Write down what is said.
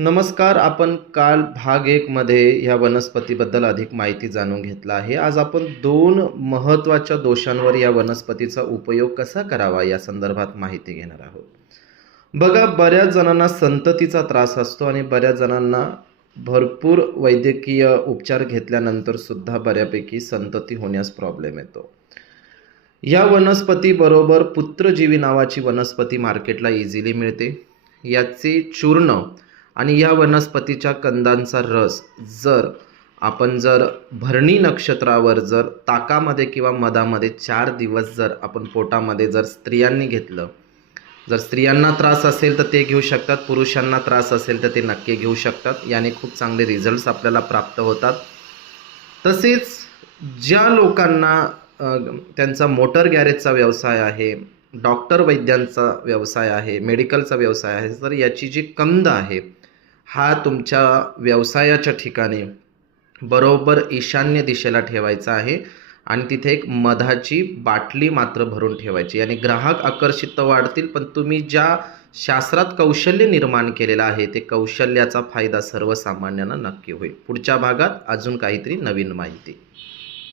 नमस्कार. आपण काल भाग 1 मध्ये ह्या वनस्पतीबद्दल अधिक माहिती जाणून घेतला आहे. आज आपण 2 महत्त्वाच्या दोषांवर या वनस्पतीचा उपयोग कसा करावा या संदर्भात माहिती घेणार आहोत. बघा, बऱ्याच जणांना संततीचा त्रास असतो आणि बऱ्याच जणांना भरपूर वैद्यकीय उपचार घेतल्यानंतर सुद्धा बऱ्यापैकी संतती होण्यास प्रॉब्लेम येतो. या वनस्पतीबरोबर पुत्रजीवी नावाची वनस्पती मार्केटला इझिली मिळते. याचे चूर्ण आणि या वनस्पतीच्या कंदांचा रस जर भरणी नक्षत्रावर जर ताकामध्ये किंवा मधामध्ये 4 दिवस जर आपण पोटामध्ये जर स्त्रियांनी घेतलं, जर स्त्रियांना त्रास असेल तर ते घेऊ शकतात, पुरुषांना त्रास असेल तर ते नक्की घेऊ शकतात. याने खूप चांगले रिझल्ट्स आपल्याला प्राप्त होतात. तसेच ज्या लोकांना त्यांचा मोटर गॅरेजचा व्यवसाय आहे, डॉक्टर वैद्यांचा व्यवसाय आहे, मेडिकलचा व्यवसाय आहे, तर याची जी कंद आहे हा तुमच्या व्यवसायाच्या ठिकाणी बरोबर ईशान्य दिशेला ठेवायचा आहे आणि तिथे एक मधाची बाटली मात्र भरून ठेवायची आणि ग्राहक आकर्षित तर वाढतील, पण तुम्ही ज्या शास्त्रात कौशल्य निर्माण केलेलं आहे ते कौशल्याचा फायदा सर्वसामान्यांना नक्की होईल. पुढच्या भागात अजून काहीतरी नवीन माहिती.